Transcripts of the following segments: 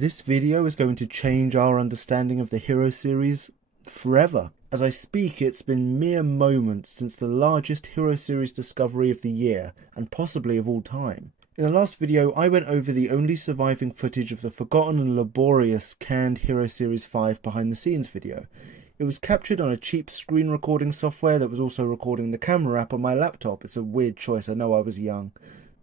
This video is going to change our understanding of the Hero series forever. As I speak, it's been mere moments since the largest Hero series discovery of the year, and possibly of all time. In the last video, I went over the only surviving footage of the forgotten and laborious canned Hero Series 5 behind the scenes video. It was captured on a cheap screen recording software that was also recording the camera app on my laptop. It's a weird choice, I know I was young.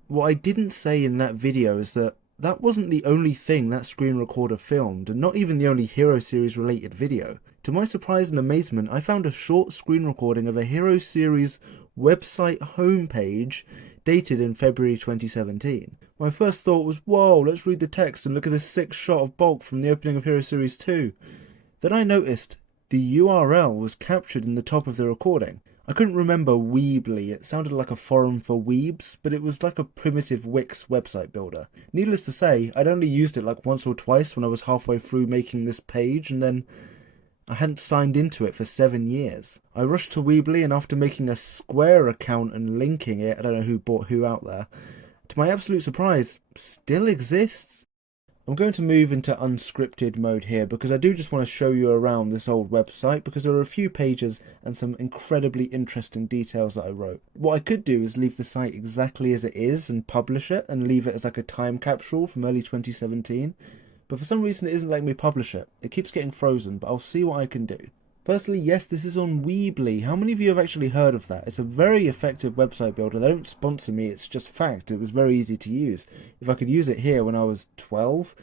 What I didn't say in that video is that wasn't the only thing that screen recorder filmed, and not even the only Hero Series related video. To my surprise and amazement, I found a short screen recording of a Hero Series website homepage dated in February 2017. My first thought was, whoa, let's read the text and look at this sick shot of Bulk from the opening of Hero Series 2. Then I noticed the URL was captured in the top of the recording. I couldn't remember Weebly, it sounded like a forum for weebs, but it was like a primitive Wix website builder. Needless to say, I'd only used it like once or twice when I was halfway through making this page, and then I hadn't signed into it for 7 years. I rushed to Weebly, and after making a Square account and linking it, I don't know who bought who out there, to my absolute surprise, still exists. I'm going to move into unscripted mode here because I do just want to show you around this old website because there are a few pages and some incredibly interesting details that I wrote. What I could do is leave the site exactly as it is and publish it and leave it as like a time capsule from early 2017, but for some reason it isn't letting me publish it. It keeps getting frozen, but I'll see what I can do. Firstly, yes, this is on Weebly. How many of you have actually heard of that? It's a very effective website builder. They don't sponsor me, it's just fact. It was very easy to use. If I could use it here when I was 12,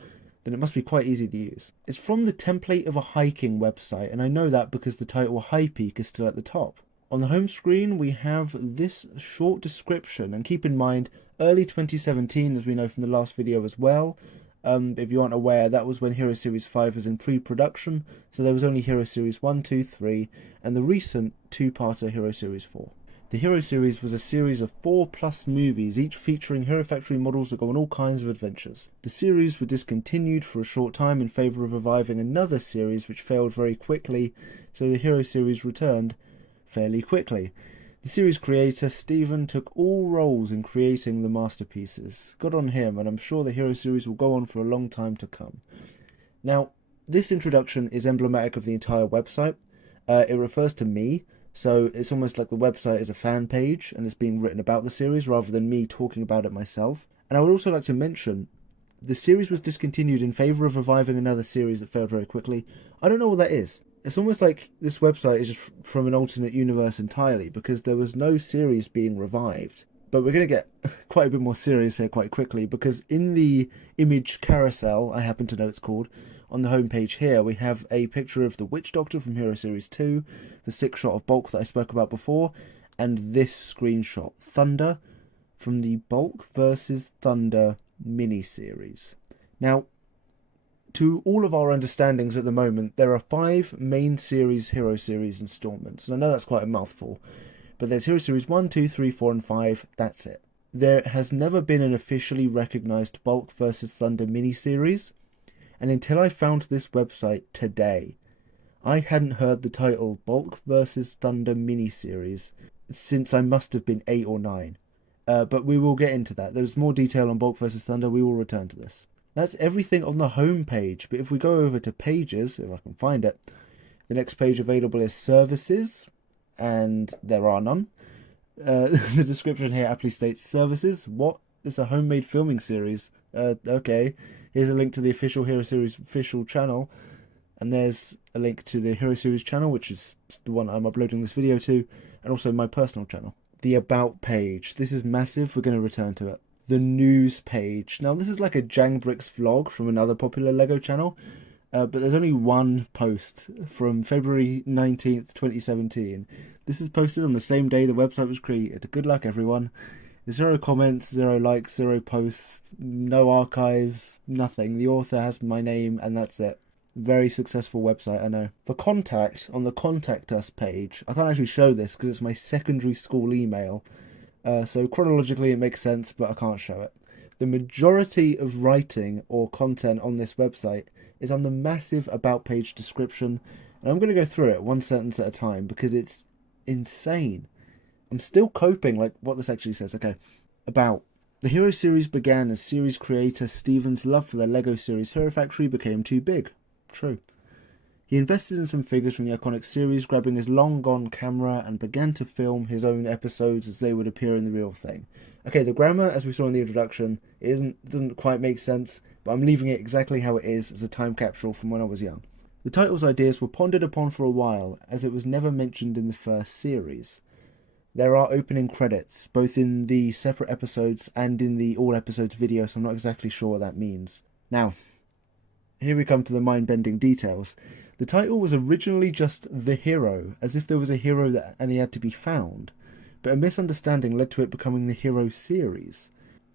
then it must be quite easy to use. It's from the template of a hiking website, and I know that because the title High Peak is still at the top. On the home screen, we have this short description, and keep in mind, early 2017, as we know from the last video as well. If you aren't aware, that was when Hero Series 5 was in pre-production, so there was only Hero Series 1, 2, 3, and the recent two-parter Hero Series 4. The Hero Series was a series of 4+ movies, each featuring Hero Factory models that go on all kinds of adventures. The series were discontinued for a short time in favour of reviving another series which failed very quickly, so the Hero Series returned fairly quickly. The series creator, Steven, took all roles in creating the masterpieces. Good on him, and I'm sure the Hero series will go on for a long time to come. Now, this introduction is emblematic of the entire website. It refers to me, so it's almost like the website is a fan page, and it's being written about the series rather than me talking about it myself. And I would also like to mention, the series was discontinued in favour of reviving another series that failed very quickly. I don't know what that is. It's almost like this website is just from an alternate universe entirely, because there was no series being revived. But we're going to get quite a bit more serious here quite quickly, because in the image carousel, I happen to know it's called, on the homepage here, we have a picture of the Witch Doctor from Hero Series 2, the sick shot of Bulk that I spoke about before, and this screenshot, Thunder, from the Bulk vs. Thunder mini-series. Now, to all of our understandings at the moment, there are 5 main series Hero Series installments, and I know that's quite a mouthful, but there's Hero Series 1, 2, 3, 4, and 5, that's it. There has never been an officially recognised Bulk vs. Thunder mini-series, and until I found this website today, I hadn't heard the title Bulk vs. Thunder mini-series since I must have been 8 or 9. But we will get into that. There's more detail on Bulk vs. Thunder, we will return to this. That's everything on the home page, but if we go over to pages, if I can find it, the next page available is services, and there are none. The description here aptly states, services, what? It's a homemade filming series. Okay, here's a link to the official Hero Series official channel, and there's a link to the Hero Series channel, which is the one I'm uploading this video to, and also my personal channel. The About page, this is massive, we're going to return to it. The news page. Now this is like a Jangbricks vlog from another popular LEGO channel, but there's only one post from February 19th, 2017. This is posted on the same day the website was created. Good luck everyone. 0 comments, 0 likes, 0 posts, no archives, nothing. The author has my name and that's it. Very successful website, I know. For contact, on the Contact Us page, I can't actually show this because it's my secondary school email. So chronologically it makes sense, but I can't show it. The majority of writing or content on this website is on the massive About page description, and I'm going to go through it one sentence at a time because it's insane. I'm still coping like what this actually says. Okay, About The Hero series began as series creator Steven's love for the LEGO series Hero Factory became too big. True. He invested in some figures from the iconic series, grabbing his long-gone camera and began to film his own episodes as they would appear in the real thing. Okay, the grammar, as we saw in the introduction, doesn't quite make sense, but I'm leaving it exactly how it is as a time capsule from when I was young. The title's ideas were pondered upon for a while, as it was never mentioned in the first series. There are opening credits, both in the separate episodes and in the all episodes video, so I'm not exactly sure what that means. Now, here we come to the mind-bending details. The title was originally just The Hero, as if there was a hero and he had to be found, but a misunderstanding led to it becoming the Hero series.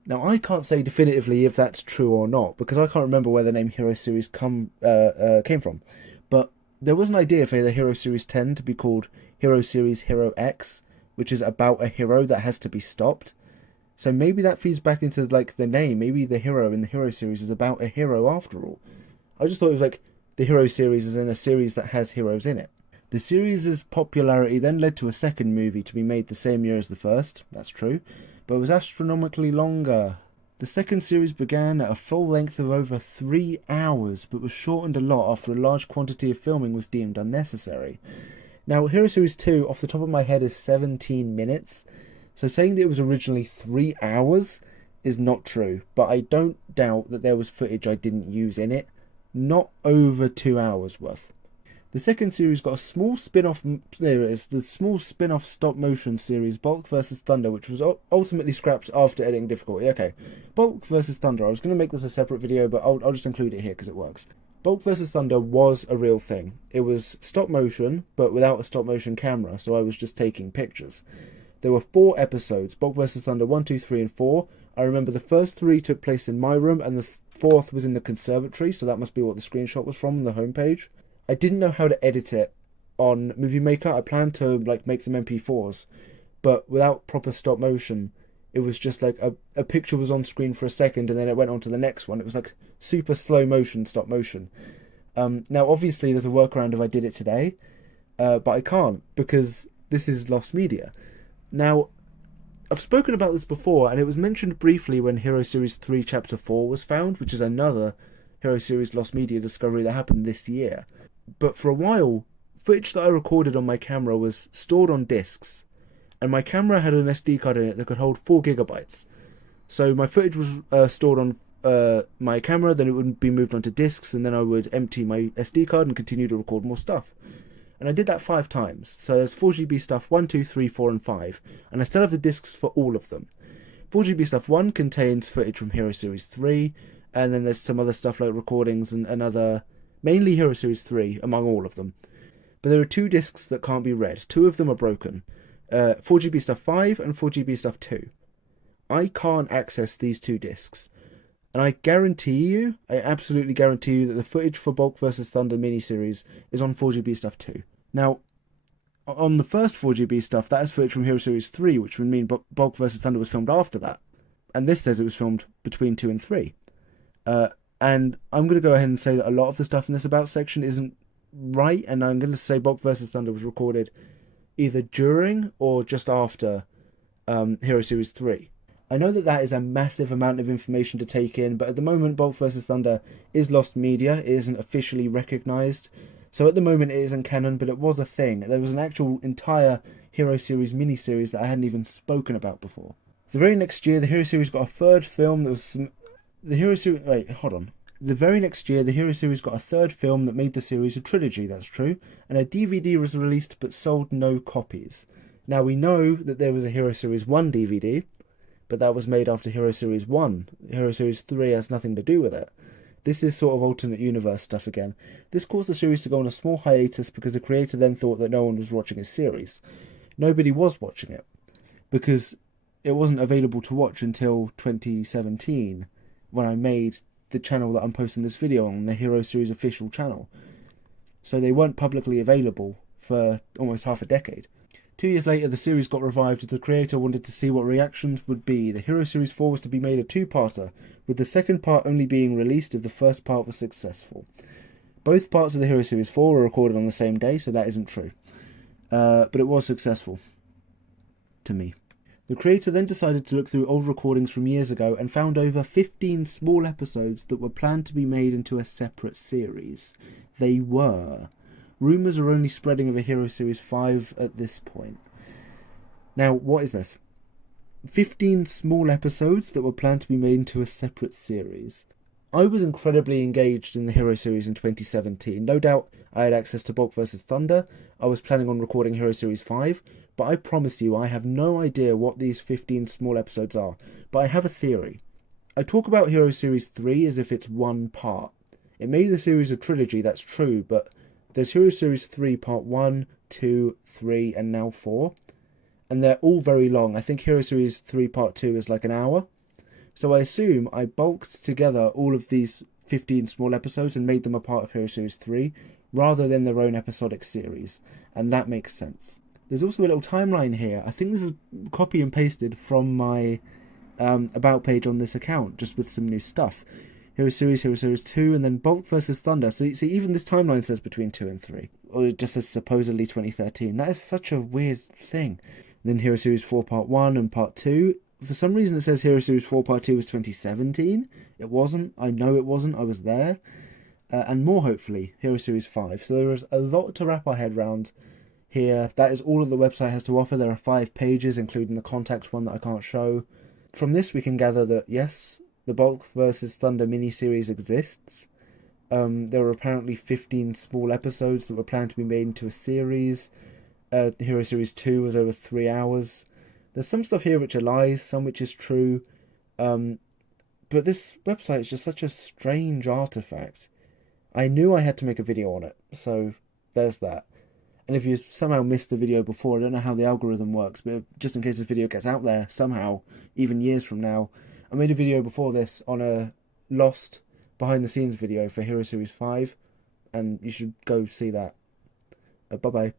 Now, I can't say definitively if that's true or not, because I can't remember where the name Hero series came from, but there was an idea for the Hero series 10 to be called Hero series Hero X, which is about a hero that has to be stopped. So maybe that feeds back into like the name. Maybe the hero in the Hero series is about a hero after all. I just thought it was like the Hero series is in a series that has heroes in it. The series' popularity then led to a second movie to be made the same year as the first, that's true, but was astronomically longer. The second series began at a full length of over 3 hours, but was shortened a lot after a large quantity of filming was deemed unnecessary. Now, Hero Series 2, off the top of my head, is 17 minutes, so saying that it was originally 3 hours is not true, but I don't doubt that there was footage I didn't use in it. Not over 2 hours worth. The second series got a small spin-off, there it is, the small spin-off stop-motion series Bulk vs. Thunder, which was ultimately scrapped after editing difficulty. Okay, Bulk vs. Thunder, I was going to make this a separate video, but I'll just include it here because it works. Bulk vs. Thunder was a real thing. It was stop-motion, but without a stop-motion camera, so I was just taking pictures. There were 4 episodes, Bulk vs. Thunder 1, 2, 3, and 4. I remember the first 3 took place in my room, and the 4th was in the conservatory, so that must be what the screenshot was from, the homepage. I didn't know how to edit it on Movie Maker. I planned to make them MP4s, but without proper stop motion, it was just like a picture was on screen for a second and then it went on to the next one. It was like super slow motion stop motion. Now obviously there's a workaround if I did it today, but I can't because this is lost media. Now, I've spoken about this before, and it was mentioned briefly when Hero Series 3 Chapter 4 was found, which is another Hero Series lost media discovery that happened this year. But for a while, footage that I recorded on my camera was stored on discs, and my camera had an SD card in it that could hold 4 gigabytes. So my footage was stored on my camera, then it would be moved onto discs, and then I would empty my SD card and continue to record more stuff. And I did that 5 times. So there's 4GB stuff 1, 2, 3, 4, and 5. And I still have the discs for all of them. 4GB stuff 1 contains footage from Hero Series 3. And then there's some other stuff like recordings and other... Mainly Hero Series 3 among all of them. But there are 2 discs that can't be read. 2 of them are broken. 4GB stuff 5 and 4GB stuff 2. I can't access these 2 discs. And I absolutely guarantee you that the footage for Bulk vs. Thunder miniseries is on 4GB stuff 2. Now, on the first 4GB stuff, that is footage from Hero Series 3, which would mean Bulk vs. Thunder was filmed after that. And this says it was filmed between 2 and 3. And I'm going to go ahead and say that a lot of the stuff in this About section isn't right, and I'm going to say Bulk vs. Thunder was recorded either during or just after Hero Series 3. I know that that is a massive amount of information to take in, but at the moment Bulk vs. Thunder is lost media. It isn't officially recognised. So at the moment it isn't canon, but it was a thing. There was an actual entire Hero Series miniseries that I hadn't even spoken about before. The very next year, the Hero Series got a third film that was... The very next year, the Hero Series got a third film that made the series a trilogy, that's true, and a DVD was released but sold no copies. Now we know that there was a Hero Series 1 DVD, but that was made after Hero Series 1. Hero Series 3 has nothing to do with it. This is sort of alternate universe stuff again. This caused the series to go on a small hiatus because the creator then thought that no one was watching his series. Nobody was watching it, because it wasn't available to watch until 2017, when I made the channel that I'm posting this video on, the Hero Series official channel. So they weren't publicly available for almost half a decade. 2 years later, the series got revived as the creator wanted to see what reactions would be. The Hero Series 4 was to be made a 2-parter, with the second part only being released if the first part was successful. Both parts of the Hero Series 4 were recorded on the same day, so that isn't true. But it was successful. To me. The creator then decided to look through old recordings from years ago and found over 15 small episodes that were planned to be made into a separate series. They were. Rumours are only spreading of a Hero Series 5 at this point. Now, what is this? 15 small episodes that were planned to be made into a separate series. I was incredibly engaged in the Hero Series in 2017. No doubt I had access to Bulk vs. Thunder. I was planning on recording Hero Series 5, but I promise you I have no idea what these 15 small episodes are. But I have a theory. I talk about Hero Series 3 as if it's one part. It made the series a trilogy, that's true, but there's Hero Series 3 Part 1, 2, 3, and now 4. And they're all very long. I think Hero Series 3 Part 2 is like an hour. So I assume I bulked together all of these 15 small episodes and made them a part of Hero Series 3, rather than their own episodic series. And that makes sense. There's also a little timeline here. I think this is copy and pasted from my about page on this account, just with some new stuff. Hero Series 2, and then Bulk vs. Thunder. So see, even this timeline says between 2 and 3. Or it just says supposedly 2013. That is such a weird thing. And then Hero Series 4 Part 1 and Part 2. For some reason it says Hero Series 4 Part 2 was 2017. It wasn't. I know it wasn't. I was there. And more, hopefully, Hero Series 5. So there is a lot to wrap our head around here. That is all that the website has to offer. There are 5 pages, including the contact one that I can't show. From this we can gather that, yes, the Bulk vs. Thunder miniseries exists. There are apparently 15 small episodes that were planned to be made into a series. The Hero Series 2 was over 3 hours. There's some stuff here which are lies, some which is true. But this website is just such a strange artifact. I knew I had to make a video on it, so there's that. And if you somehow missed the video before, I don't know how the algorithm works, but just in case this video gets out there somehow, even years from now, I made a video before this on a lost behind-the-scenes video for Hero Series 5, and you should go see that. Bye-bye.